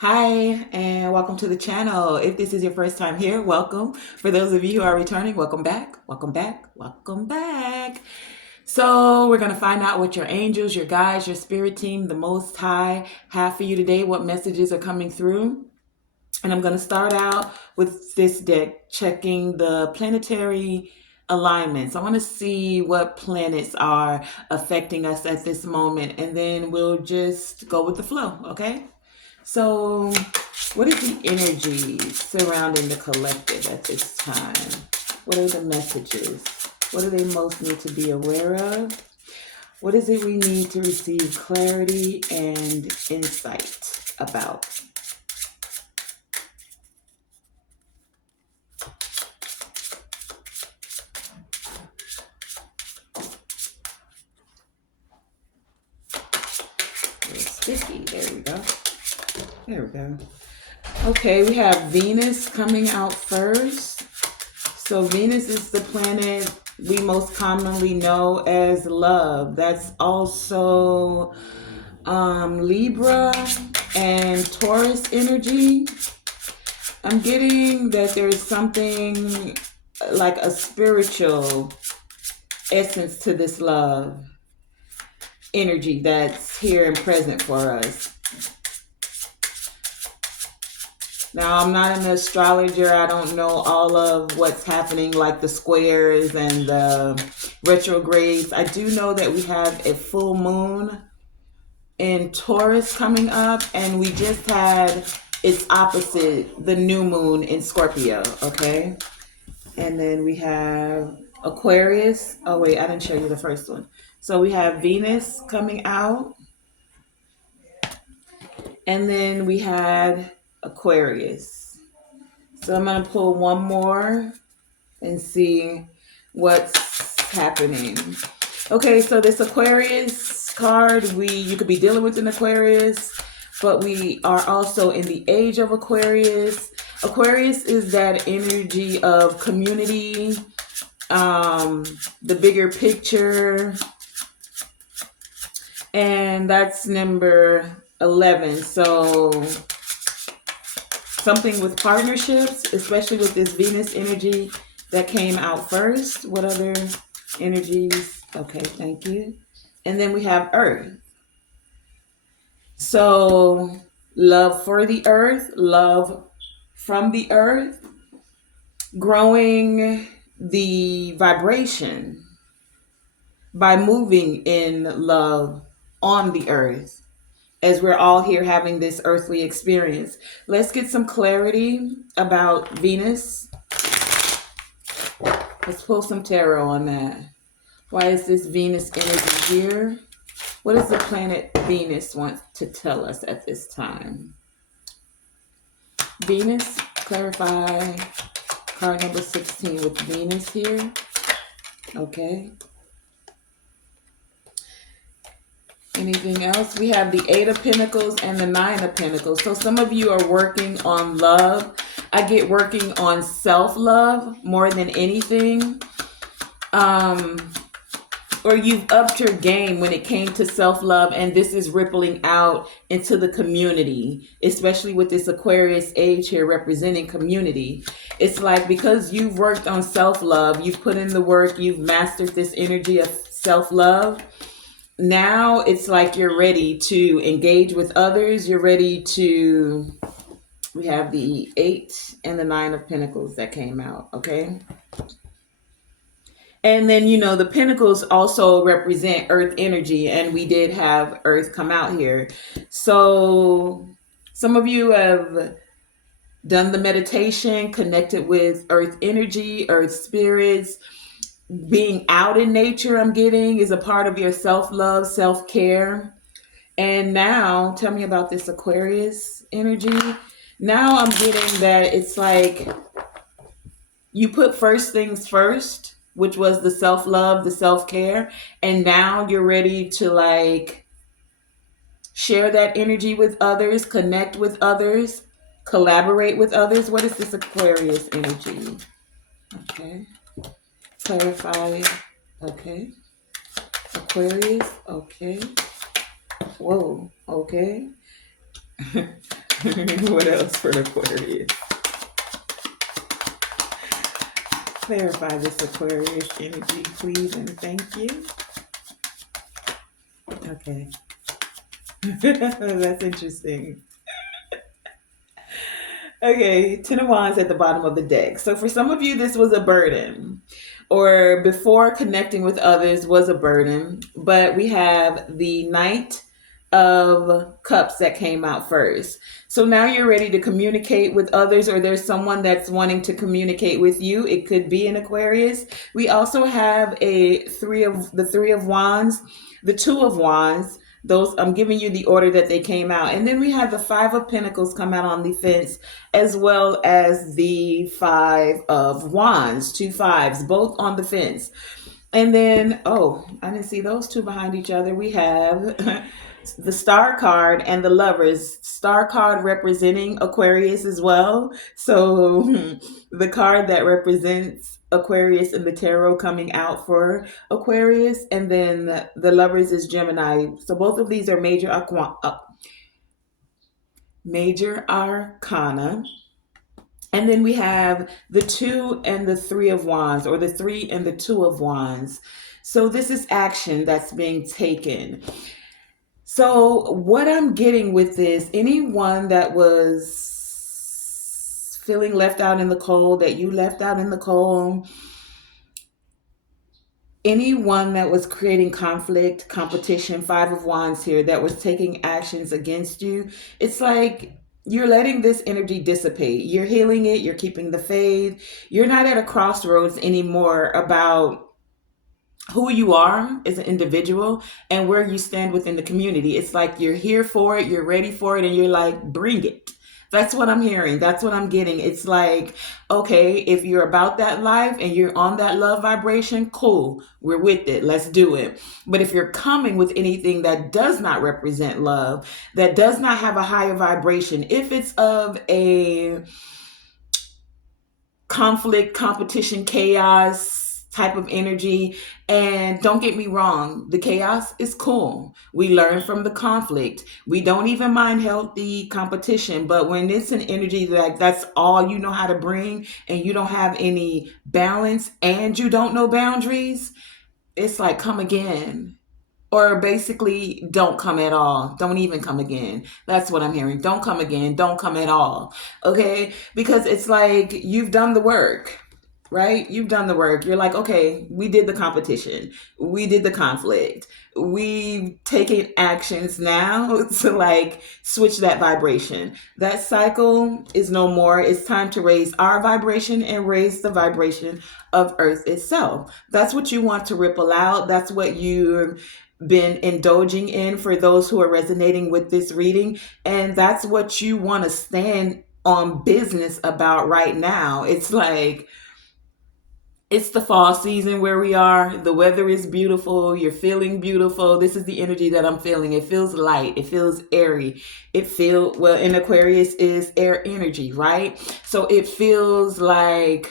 Hi, and welcome to the channel. If this is your first time here, welcome. For those of you who are returning, welcome back, welcome back, welcome back. So, we're going to find out what your angels, your guides, your spirit team, the Most High have for you today, what messages are coming through. And I'm going to start out with this deck, checking the planetary alignments. I want to see what planets are affecting us at this moment, and then we'll just go with the flow, okay? So, what is the energy surrounding the collective at this time? What are the messages? What do they most need to be aware of? What is it we need to receive clarity and insight about? It's sticky. There we go. There we go. Okay, we have Venus coming out first. So Venus is the planet we most commonly know as love. That's also Libra and Taurus energy. I'm getting that there's something like a spiritual essence to this love energy that's here and present for us. Now, I'm not an astrologer. I don't know all of what's happening, like the squares and the retrogrades. I do know that we have a full moon in Taurus coming up, and we just had its opposite, the new moon in Scorpio, okay? And then we have Aquarius. Oh, wait, I didn't show you the first one. So we have Venus coming out, and then we had Aquarius. So I'm going to pull one more and see what's happening. Okay, so this Aquarius card, you could be dealing with an Aquarius, but we are also in the age of Aquarius. Aquarius is that energy of community, the bigger picture, and that's number 11. So something with partnerships, especially with this Venus energy that came out first. What other energies? Okay, thank you. And then we have Earth. So love for the earth, love from the earth, growing the vibration by moving in love on the earth as we're all here having this earthly experience. Let's get some clarity about Venus. Let's pull some tarot on that. Why is this Venus energy here? What does the planet Venus want to tell us at this time? Venus, clarify card number 16 with Venus here. Okay. Anything else? We have the Eight of Pentacles and the Nine of Pentacles. So some of you are working on love. I get working on self-love more than anything. Or you've upped your game when it came to self-love, and this is rippling out into the community, especially with this Aquarius age here representing community. It's like because you've worked on self-love, you've put in the work, you've mastered this energy of self-love. Now it's like you're ready to engage with others. You're ready to, we have the Eight and the Nine of Pentacles that came out, okay? And then, the pentacles also represent earth energy, and we did have earth come out here. So some of you have done the meditation, connected with earth energy, earth spirits. Being out in nature, I'm getting, is a part of your self-love, self-care. And now, tell me about this Aquarius energy. Now I'm getting that it's like you put first things first, which was the self-love, the self-care, and now you're ready to like share that energy with others, connect with others, collaborate with others. What is this Aquarius energy? Okay. Clarify. Okay. Aquarius. Okay. Whoa. Okay. What else for the Aquarius? Clarify this Aquarius energy, please, and thank you. Okay. That's interesting. Okay, Ten of Wands at the bottom of the deck. So for some of you, this was a burden, or before connecting with others was a burden. But we have the Knight of Cups that came out first. So now you're ready to communicate with others, or there's someone that's wanting to communicate with you. It could be an Aquarius. We also have Three of Wands, the Two of Wands. Those, I'm giving you the order that they came out. And then we have the Five of Pentacles come out on the fence, as well as the Five of Wands, two fives, both on the fence. And then, oh, I didn't see those two behind each other. We have the Star card and the Lovers. Star card representing Aquarius as well. So the card that represents Aquarius in the tarot coming out for Aquarius, and then the Lovers is Gemini. So both of these are major arcana. And then we have the Two and the Three of Wands, or the Three and the Two of Wands. So this is action that's being taken. So what I'm getting with this, anyone that was feeling left out in the cold, that you left out in the cold, anyone that was creating conflict, competition, Five of Wands here, that was taking actions against you, it's like you're letting this energy dissipate. You're healing it. You're keeping the faith. You're not at a crossroads anymore about who you are as an individual and where you stand within the community. It's like you're here for it, you're ready for it, and you're like, bring it. That's what I'm hearing. That's what I'm getting. It's like, okay, if you're about that life and you're on that love vibration, cool, we're with it. Let's do it. But if you're coming with anything that does not represent love, that does not have a higher vibration, if it's of a conflict, competition, chaos type of energy. And don't get me wrong, the chaos is cool. We learn from the conflict. We don't even mind healthy competition. But when it's an energy that that's all you know how to bring, and you don't have any balance, and you don't know boundaries, it's like, come again. Or basically, don't come at all. Don't even come again. That's what I'm hearing. Don't come again. Don't come at all. Okay? Because it's like you've done the work, right? You've done the work. You're like, okay, we did the competition. We did the conflict. We've taken actions now to like switch that vibration. That cycle is no more. It's time to raise our vibration and raise the vibration of Earth itself. That's what you want to ripple out. That's what you've been indulging in for those who are resonating with this reading. And that's what you want to stand on business about right now. It's like, it's the fall season where we are. The weather is beautiful. You're feeling beautiful. This is the energy that I'm feeling. It feels light. It feels airy. It feels, well, in Aquarius is air energy, right? So it feels like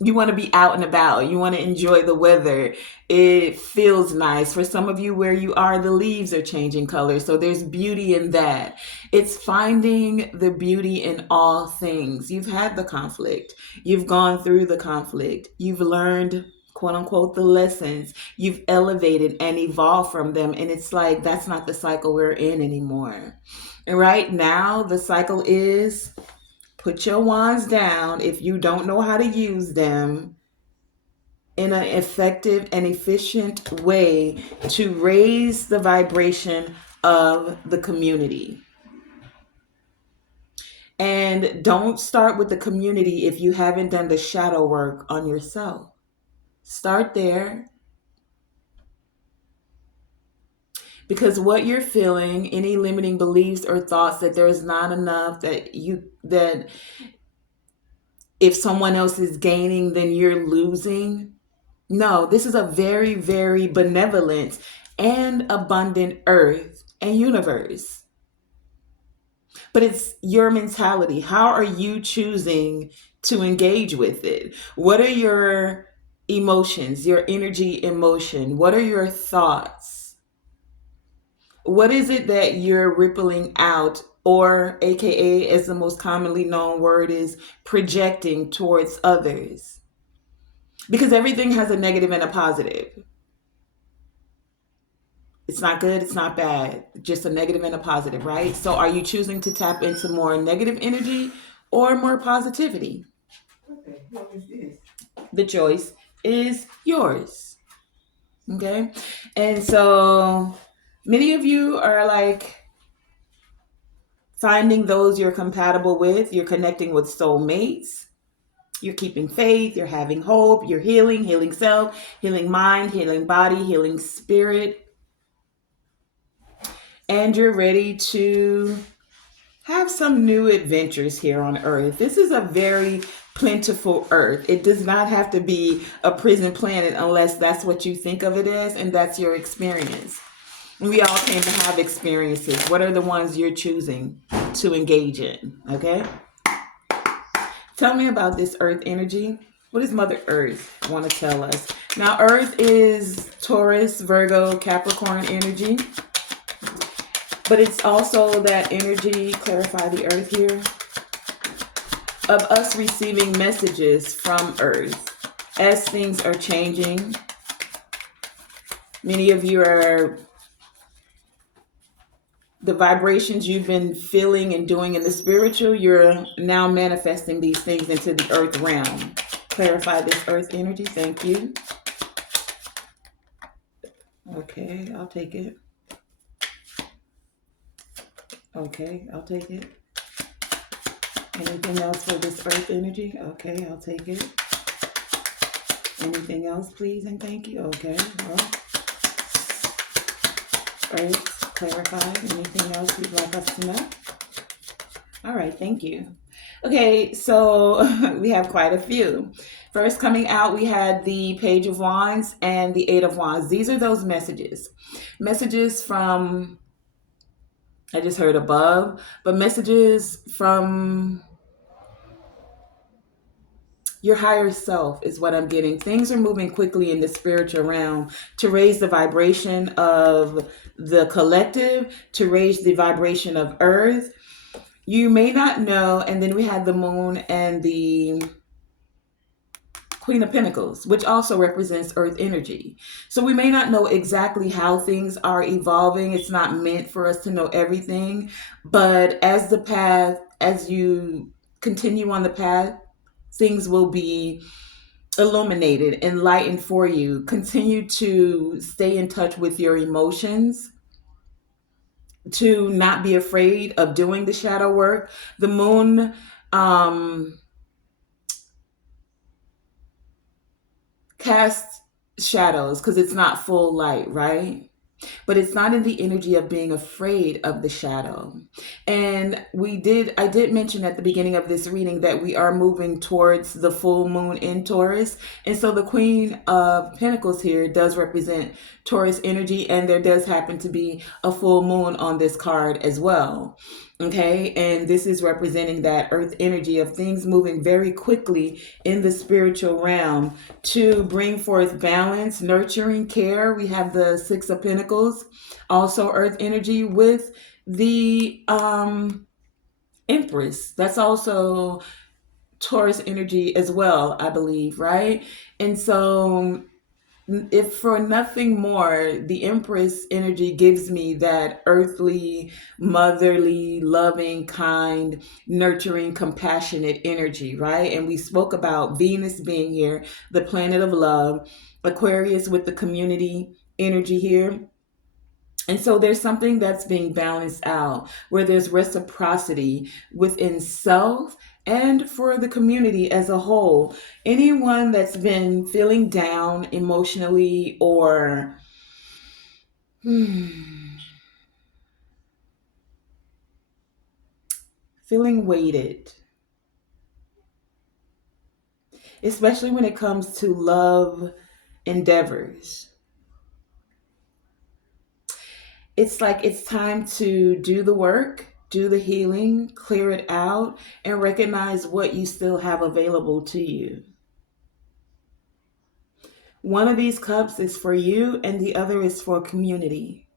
you want to be out and about. You want to enjoy the weather. It feels nice. For some of you where you are, the leaves are changing color. So there's beauty in that. It's finding the beauty in all things. You've had the conflict. You've gone through the conflict. You've learned, quote unquote, the lessons. You've elevated and evolved from them. And it's like, that's not the cycle we're in anymore. And right now, the cycle is, put your wands down if you don't know how to use them in an effective and efficient way to raise the vibration of the community. And don't start with the community if you haven't done the shadow work on yourself. Start there. Because what you're feeling, any limiting beliefs or thoughts that there's not enough, that if someone else is gaining, then you're losing. No, this is a very, very benevolent and abundant earth and universe. But it's your mentality. How are you choosing to engage with it? What are your emotions, your energy emotion? What are your thoughts? What is it that you're rippling out or AKA, as the most commonly known word is, projecting towards others. Because everything has a negative and a positive. It's not good, it's not bad, just a negative and a positive, right? So are you choosing to tap into more negative energy or more positivity? What the hell is this? The choice is yours. Okay. And so many of you are like finding those you're compatible with, you're connecting with soulmates. You're keeping faith, you're having hope, you're healing, healing self, healing mind, healing body, healing spirit, and you're ready to have some new adventures here on Earth. This is a very plentiful Earth. It does not have to be a prison planet unless that's what you think of it as and that's your experience. We all came to have experiences. What are the ones you're choosing to engage in? Okay? Tell me about this Earth energy. What does Mother Earth want to tell us? Now, Earth is Taurus, Virgo, Capricorn energy. But it's also that energy, clarify the Earth here, of us receiving messages from Earth as things are changing. Many of you are, the vibrations you've been feeling and doing in the spiritual, you're now manifesting these things into the Earth realm. Clarify this Earth energy. Thank you. Okay, I'll take it. Okay, I'll take it. Anything else for this Earth energy? Okay, I'll take it. Anything else, please and thank you? Okay, well, Earth clarified. Anything else you'd like us to know? All right, thank you. Okay, so we have quite a few. First coming out, we had the Page of Wands and the Eight of Wands. These are those messages. Messages from, I just heard above, but messages from your higher self is what I'm getting. Things are moving quickly in the spiritual realm to raise the vibration of the collective, to raise the vibration of Earth. You may not know, and then we had the Moon and the Queen of Pentacles, which also represents Earth energy. So we may not know exactly how things are evolving. It's not meant for us to know everything. But as you continue on the path, things will be illuminated, enlightened for you. Continue to stay in touch with your emotions, to not be afraid of doing the shadow work. The moon casts shadows because it's not full light, right? But it's not in the energy of being afraid of the shadow. And I did mention at the beginning of this reading that we are moving towards the full moon in Taurus. And so the Queen of Pentacles here does represent Taurus energy, and there does happen to be a full moon on this card as well. Okay, and this is representing that earth energy of things moving very quickly in the spiritual realm to bring forth balance, nurturing, care. We have the Six of Pentacles, also earth energy with the Empress. That's also Taurus energy as well, I believe, right? And so if for nothing more, the Empress energy gives me that earthly, motherly, loving, kind, nurturing, compassionate energy, right? And we spoke about Venus being here, the planet of love, Aquarius with the community energy here. And so there's something that's being balanced out where there's reciprocity within self and for the community as a whole. Anyone that's been feeling down emotionally or feeling weighted, especially when it comes to love endeavors, it's like it's time to do the work, do the healing, clear it out, and recognize what you still have available to you. One of these cups is for you, and the other is for community.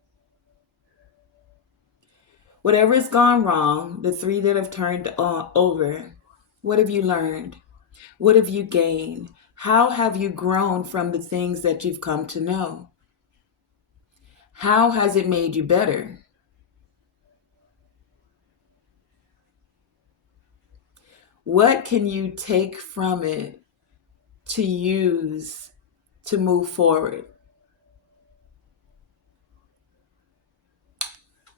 Whatever has gone wrong, the three that have turned over, what have you learned? What have you gained? How have you grown from the things that you've come to know? How has it made you better? What can you take from it to use to move forward?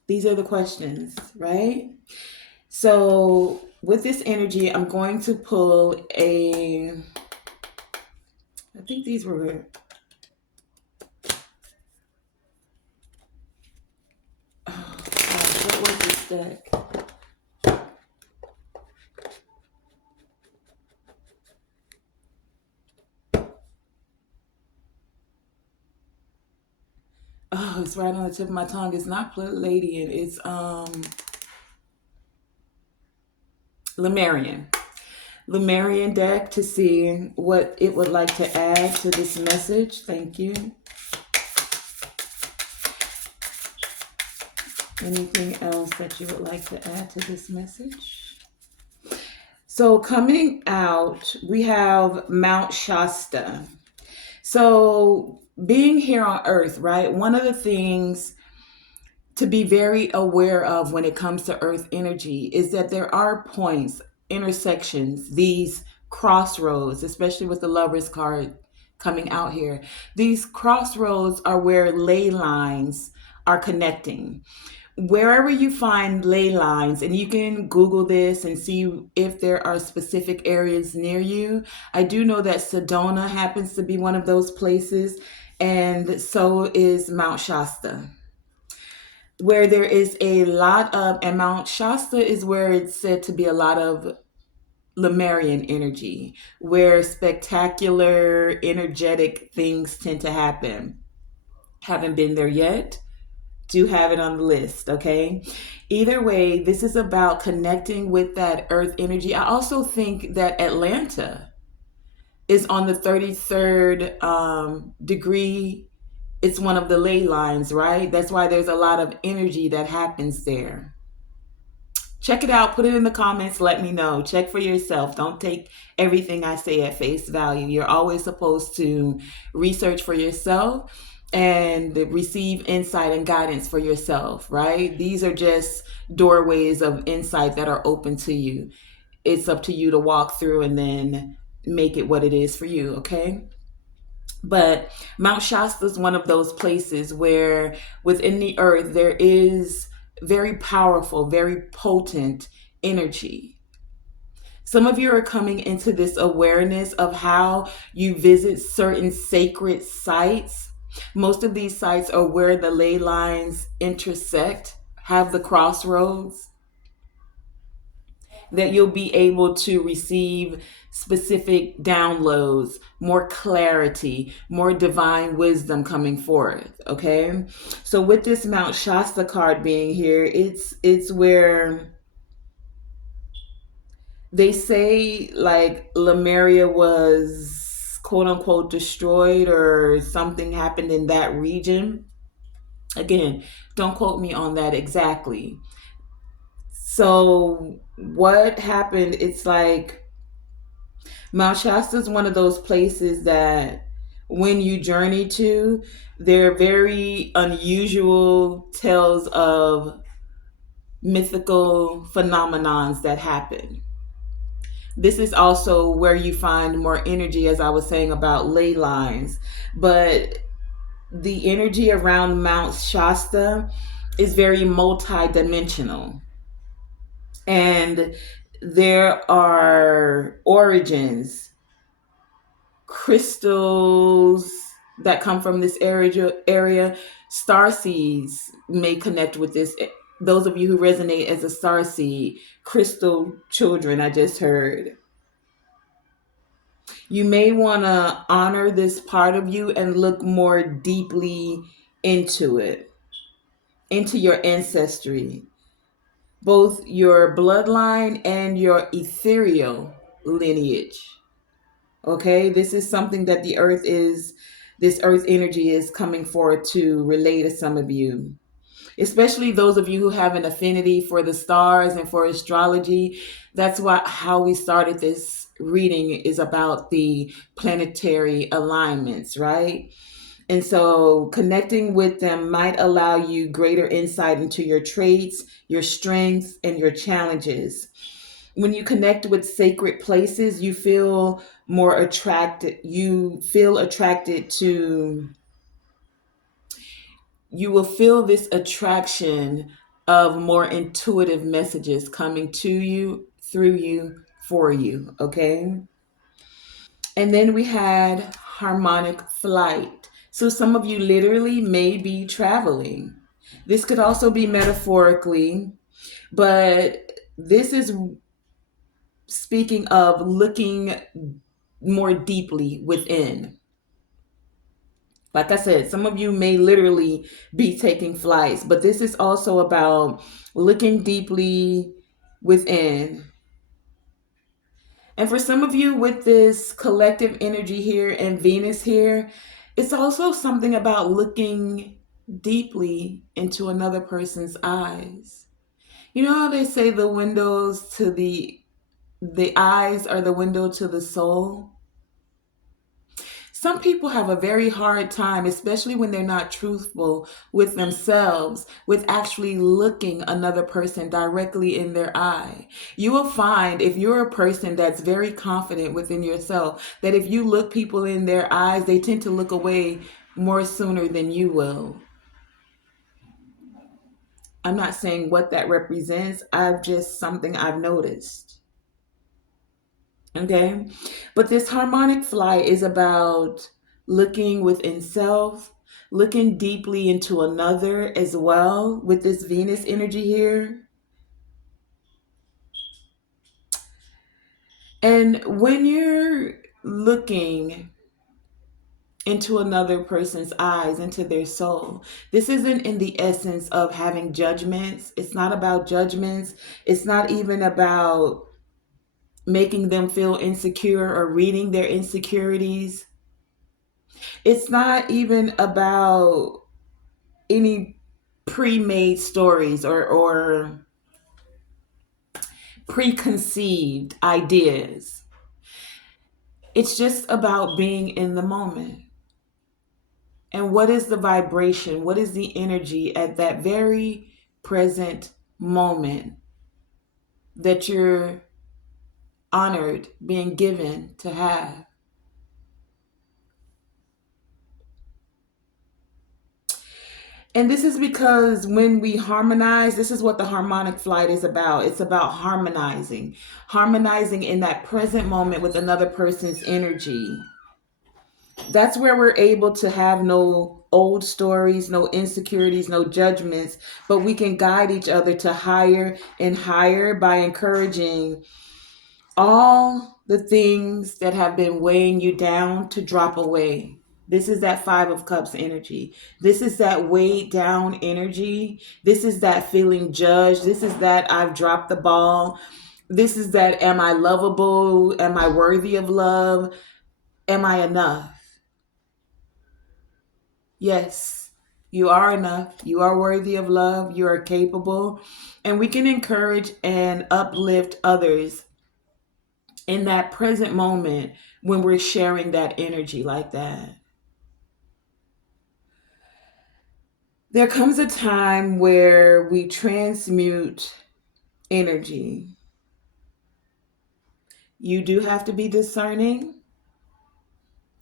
These are the questions, right? So, with this energy, I'm going to pull I think these were, oh gosh, what was this deck? Oh, it's right on the tip of my tongue. It's not Palladian. It's Lemurian. Lemurian deck to see what it would like to add to this message. Thank you. Anything else that you would like to add to this message? So coming out, we have Mount Shasta. So being here on Earth, right? One of the things to be very aware of when it comes to earth energy is that there are points, intersections, these crossroads, especially with the lovers card coming out here. These crossroads are where ley lines are connecting. Wherever you find ley lines, and you can Google this and see if there are specific areas near you. I do know that Sedona happens to be one of those places, and so is Mount Shasta, where there is a lot of, and Mount Shasta is where it's said to be a lot of Lemurian energy, where spectacular, energetic things tend to happen. Haven't been there yet. Do have it on the list, okay? Either way, this is about connecting with that earth energy. I also think that Atlanta is on the 33rd degree. It's one of the ley lines, right? That's why there's a lot of energy that happens there. Check it out. Put it in the comments. Let me know. Check for yourself. Don't take everything I say at face value. You're always supposed to research for yourself and receive insight and guidance for yourself, right? These are just doorways of insight that are open to you. It's up to you to walk through and then make it what it is for you, okay? But Mount Shasta is one of those places where within the earth there is very powerful, very potent energy. Some of you are coming into this awareness of how you visit certain sacred sites. Most of these sites are where the ley lines intersect, have the crossroads, that you'll be able to receive specific downloads, more clarity, more divine wisdom coming forth. Okay. So with this Mount Shasta card being here, it's where they say like Lemuria was quote unquote destroyed or something happened in that region. Again, don't quote me on that exactly. So what happened? It's like Mount Shasta is one of those places that when you journey to, they're very unusual tales of mythical phenomenons that happen. This is also where you find more energy, as I was saying about ley lines. But the energy around Mount Shasta is very multi-dimensional. And there are origins, crystals that come from this area. Star seeds may connect with this. Those of you who resonate as a star seed, crystal children, I just heard. You may want to honor this part of you and look more deeply into it, into your ancestry, both your bloodline and your ethereal lineage. Okay, this is something that this earth energy is coming forward to relay to some of you. especially those of you who have an affinity for the stars and for astrology. That's why how we started this reading is about the planetary alignments, right? And so connecting with them might allow you greater insight into your traits, your strengths, and your challenges. When you connect with sacred places, you feel attracted to you will feel this attraction of more intuitive messages coming to you, through you, for you. Okay. And then we had harmonic flight. So some of you literally may be traveling. This could also be metaphorically, but this is speaking of looking more deeply within. Like I said, some of you may literally be taking flights, but this is also about looking deeply within. And for some of you with this collective energy here and Venus here, it's also something about looking deeply into another person's eyes. You know how they say the eyes are the window to the soul? Some people have a very hard time, especially when they're not truthful with themselves, with actually looking another person directly in their eye. You will find if you're a person that's very confident within yourself, that if you look people in their eyes, they tend to look away more sooner than you will. I'm not saying what that represents. I've just something I've noticed. Okay. But this harmonic flight is about looking within self, looking deeply into another as well with this Venus energy here. And when you're looking into another person's eyes, into their soul, this isn't in the essence of having judgments. It's not about judgments. It's not even about making them feel insecure or reading their insecurities. It's not even about any pre-made stories or preconceived ideas. It's just about being in the moment. And what is the vibration? What is the energy at that very present moment that you're honored being given to have? And this is because when we harmonize, this is what the harmonic flight is about. It's about harmonizing, harmonizing in that present moment with another person's energy. That's where we're able to have no old stories, no insecurities, no judgments, but we can guide each other to higher and higher by encouraging all the things that have been weighing you down to drop away. This is that Five of Cups energy. This is that weighed down energy. This is that feeling judged. This is that I've dropped the ball. This is that am I lovable? Am I worthy of love? Am I enough? Yes, you are enough. You are worthy of love. You are capable. And we can encourage and uplift others in that present moment when we're sharing that energy like that. There comes a time where we transmute energy. You do have to be discerning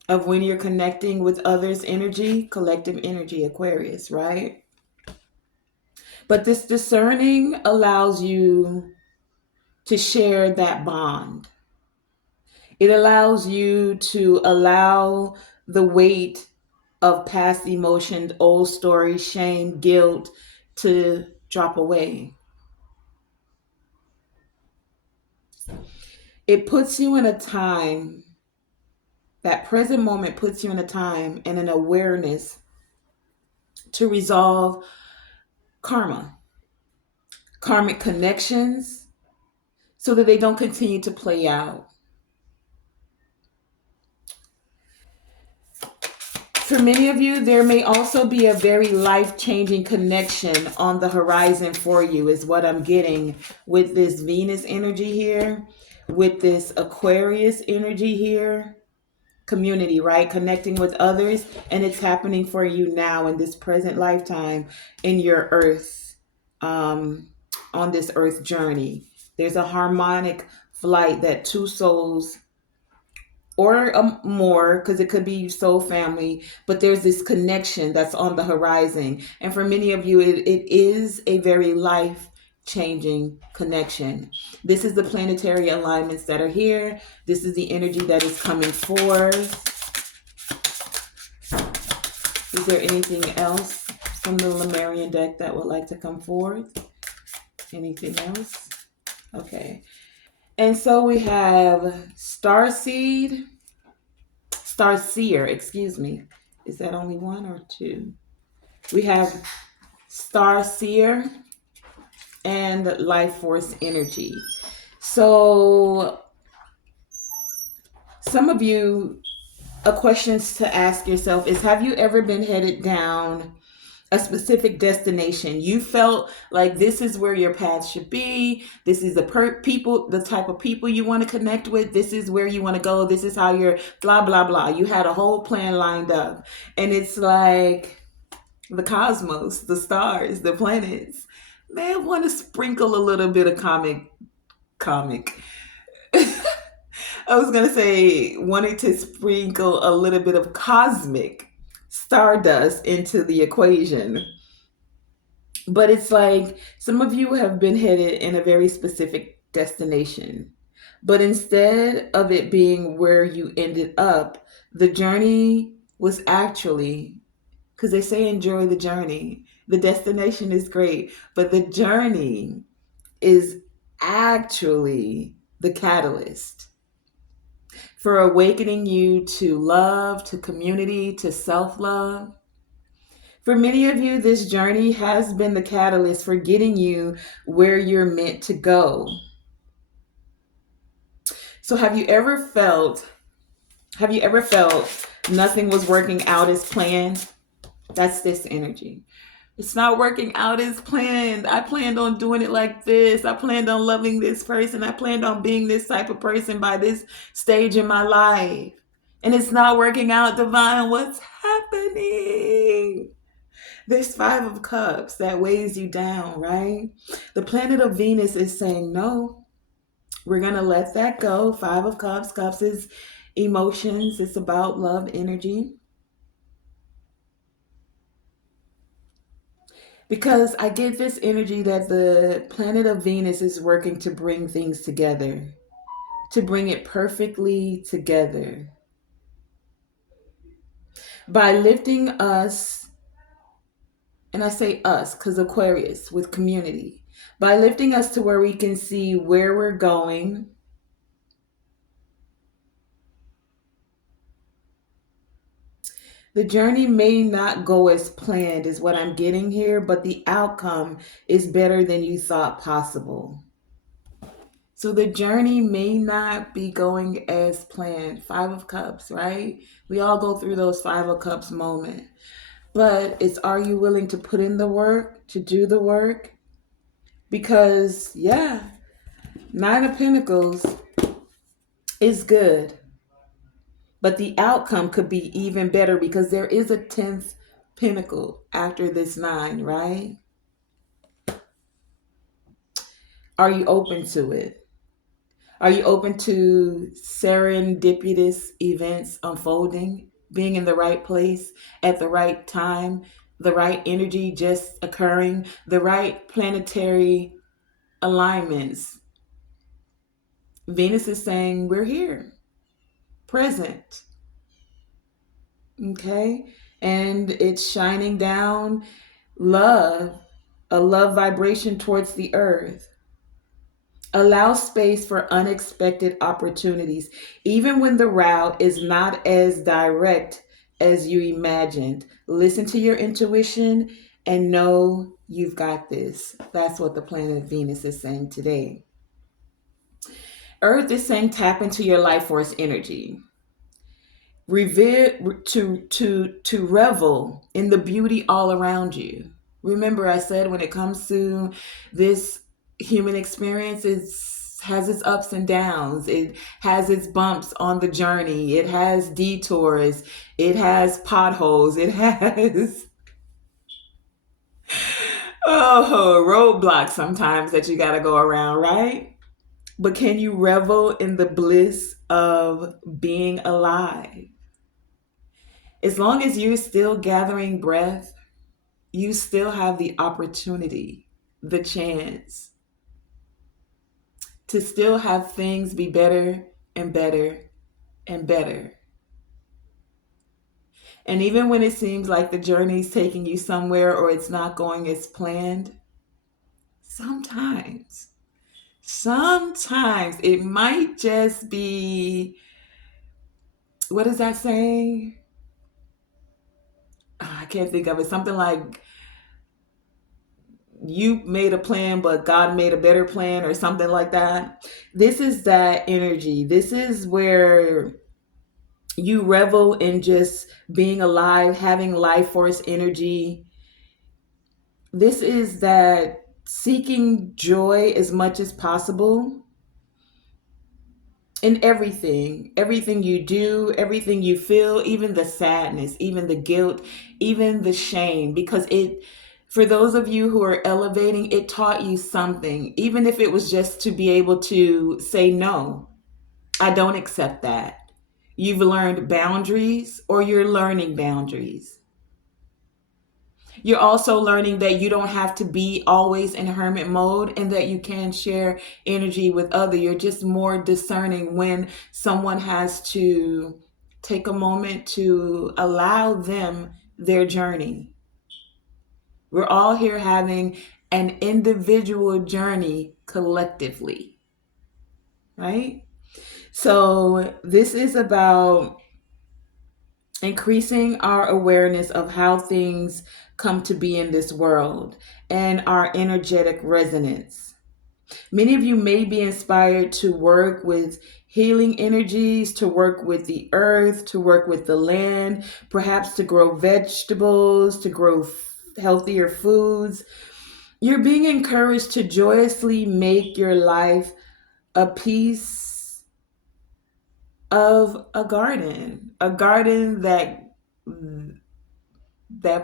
of when you're connecting with others' energy, collective energy, Aquarius, right? But this discerning allows you to share that bond. It allows you to allow the weight of past emotions, old stories, shame, guilt to drop away. It puts you in a time, that present moment puts you in a time and an awareness to resolve karma, karmic connections, so that they don't continue to play out. For many of you, there may also be a very life changing connection on the horizon for you, is what I'm getting with this Venus energy here, with this Aquarius energy here. Community, right? Connecting with others, and it's happening for you now in this present lifetime in your earth, on this earth journey. There's a harmonic flight that two souls or more, because it could be soul family, but there's this connection that's on the horizon. And for many of you, it is a very life changing connection. This is the planetary alignments that are here. This is the energy that is coming forth. Is there anything else from the Lemurian deck that would like to come forth? Anything else? Okay. And so we have Starseed. Starseer, excuse me. Is that only one or two? We have Starseer and Life Force Energy. So some of you, a question to ask yourself is, have you ever been headed down a specific destination? You felt like this is where your path should be. This is the the type of people you want to connect with. This is where you want to go. This is how you're blah, blah, blah. You had a whole plan lined up. And it's like the cosmos, the stars, the planets, may want to sprinkle a little bit of comic. I was going to say, wanting to sprinkle a little bit of cosmic stardust into the equation. But it's like some of you have been headed in a very specific destination. But instead of it being where you ended up, the journey was actually, because they say enjoy the journey. The destination is great, but the journey is actually the catalyst for awakening you to love, to community, to self love. For many of you, this journey has been the catalyst for getting you where you're meant to go. So have you ever felt nothing was working out as planned? That's this energy. It's not working out as planned. I planned on doing it like this. I planned on loving this person. I planned on being this type of person by this stage in my life. And it's not working out, divine. What's happening? This Five of Cups that weighs you down, right? The planet of Venus is saying, no, we're going to let that go. Five of Cups. Cups is emotions. It's about love, energy. Because I get this energy that the planet of Venus is working to bring things together, to bring it perfectly together. By lifting us, and I say us because Aquarius with community, by lifting us to where we can see where we're going, the journey may not go as planned, is what I'm getting here, but the outcome is better than you thought possible. So the journey may not be going as planned. Five of Cups, right? We all go through those Five of Cups moment. But it's, are you willing to put in the work, to do the work? Because, yeah, Nine of Pentacles is good. But the outcome could be even better because there is a 10th pentacle after this nine, right? Are you open to it? Are you open to serendipitous events unfolding, being in the right place at the right time, the right energy just occurring, the right planetary alignments? Venus is saying, we're here, present. Okay? And it's shining down love, a love vibration towards the earth. Allow space for unexpected opportunities, even when the route is not as direct as you imagined. Listen to your intuition and know you've got this. That's what the planet Venus is saying today. Earth is saying tap into your life force energy. to revel in the beauty all around you. Remember, I said when it comes to this human experience, it has its ups and downs. It has its bumps on the journey. It has detours. It has potholes. It has roadblocks sometimes that you got to go around, right? But can you revel in the bliss of being alive? As long as you're still gathering breath, you still have the opportunity, the chance to still have things be better and better and better. And even when it seems like the journey's taking you somewhere or it's not going as planned, sometimes, sometimes it might just be, what is that saying? I can't think of it. Something like you made a plan, but God made a better plan, or something like that. This is that energy. This is where you revel in just being alive, having life force energy. This is that seeking joy as much as possible in everything you do, everything you feel, even the sadness, even the guilt, even the shame, because it, for those of you who are elevating, it taught you something, even if it was just to be able to say, no, I don't accept that. You've learned boundaries, or you're learning boundaries. You're also learning that you don't have to be always in hermit mode, and that you can share energy with other. You're just more discerning when someone has to take a moment to allow them their journey. We're all here having an individual journey collectively, right? So this is about increasing our awareness of how things come to be in this world and our energetic resonance. Many of you may be inspired to work with healing energies, to work with the earth, to work with the land, perhaps to grow vegetables, to grow healthier foods. You're being encouraged to joyously make your life a piece of a garden that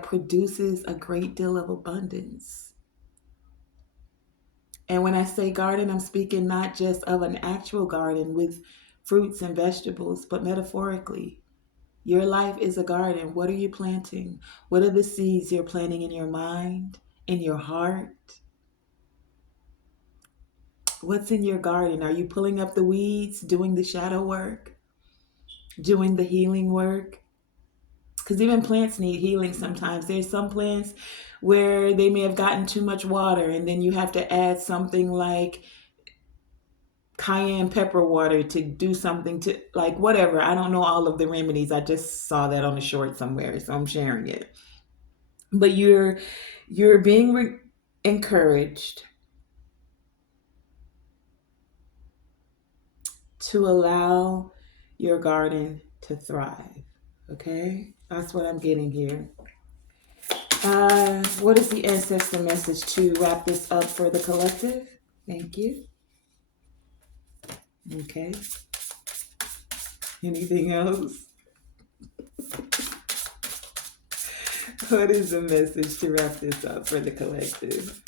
produces a great deal of abundance. And when I say garden, I'm speaking not just of an actual garden with fruits and vegetables, but metaphorically. Your life is a garden. What are you planting? What are the seeds you're planting in your mind, in your heart? What's in your garden? Are you pulling up the weeds, doing the shadow work, doing the healing work? Because even plants need healing sometimes. There's some plants where they may have gotten too much water, and then you have to add something like cayenne pepper water to do something to, like, whatever. I don't know all of the remedies. I just saw that on a short somewhere, so I'm sharing it. But you're being encouraged to allow your garden to thrive. Okay? That's what I'm getting here. What is the ancestor message to wrap this up for the collective? Thank you. Okay. Anything else? What is the message to wrap this up for the collective?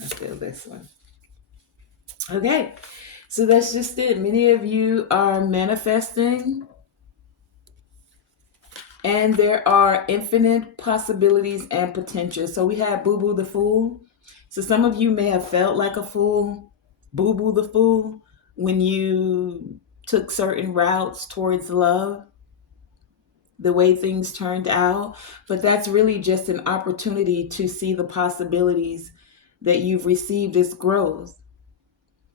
I feel this one. Okay. So that's just it. Many of you are manifesting, and there are infinite possibilities and potential. So we have Boo Boo the Fool. So some of you may have felt like a fool, Boo Boo the Fool, when you took certain routes towards love, the way things turned out. But that's really just an opportunity to see the possibilities that you've received as growth.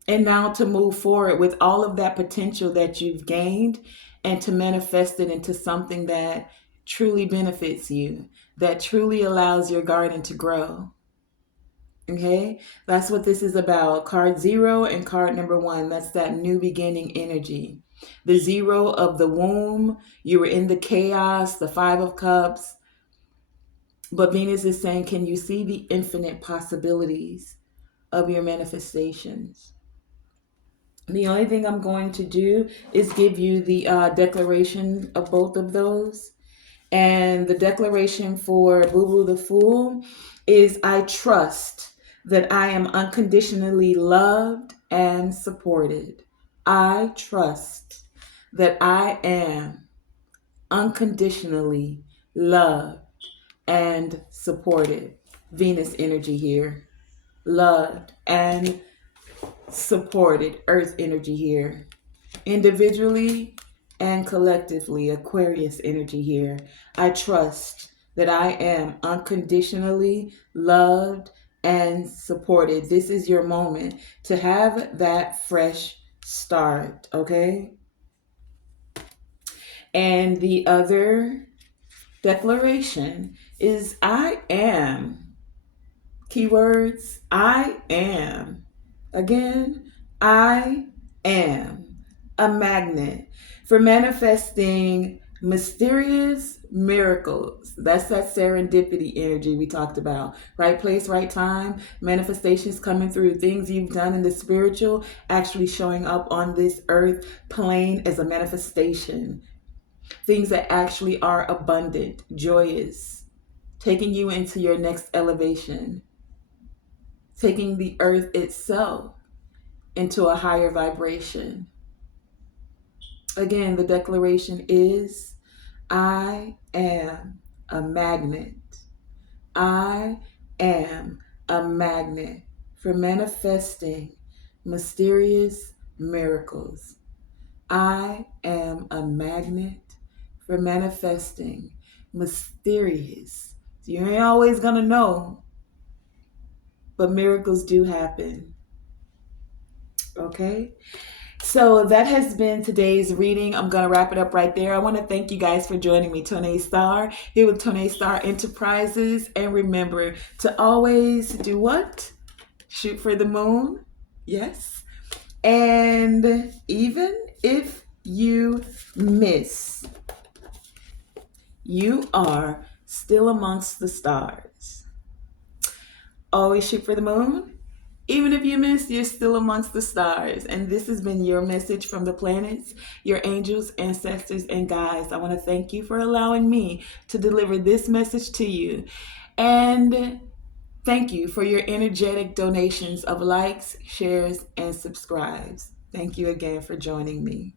And now to move forward with all of that potential that you've gained, and to manifest it into something that truly benefits you, that truly allows your garden to grow. Okay, that's what this is about. Card 0 and card number 1. That's that new beginning energy. The 0 of the womb, you were in the chaos, the 5 of Cups. But Venus is saying, can you see the infinite possibilities of your manifestations? The only thing I'm going to do is give you the declaration of both of those. And the declaration for Boo Boo the Fool is, I trust that I am unconditionally loved and supported. I trust that I am unconditionally loved and supported. Venus energy here. Loved and supported. Earth energy here. Individually and collectively, Aquarius energy here. I trust that I am unconditionally loved and supported. This is your moment to have that fresh start, okay? And the other declaration is, I am. Keywords, I am. Again, I am a magnet for manifesting mysterious miracles. That's that serendipity energy we talked about. Right place, right time, manifestations coming through, things you've done in the spiritual actually showing up on this earth plane as a manifestation. Things that actually are abundant, joyous, taking you into your next elevation, taking the earth itself into a higher vibration. Again, the declaration is, I am a magnet. I am a magnet for manifesting mysterious miracles. I am a magnet for manifesting mysterious. So you ain't always going to know, but miracles do happen. Okay? So that has been today's reading. I'm going to wrap it up right there. I want to thank you guys for joining me, Tonae Star, here with Tonae Star Enterprises. And remember to always do what? Shoot for the moon. Yes. And even if you miss, you are still amongst the stars. Always shoot for the moon. Even if you miss, you're still amongst the stars. And this has been your message from the planets, your angels, ancestors, and guides. I want to thank you for allowing me to deliver this message to you. And thank you for your energetic donations of likes, shares, and subscribes. Thank you again for joining me.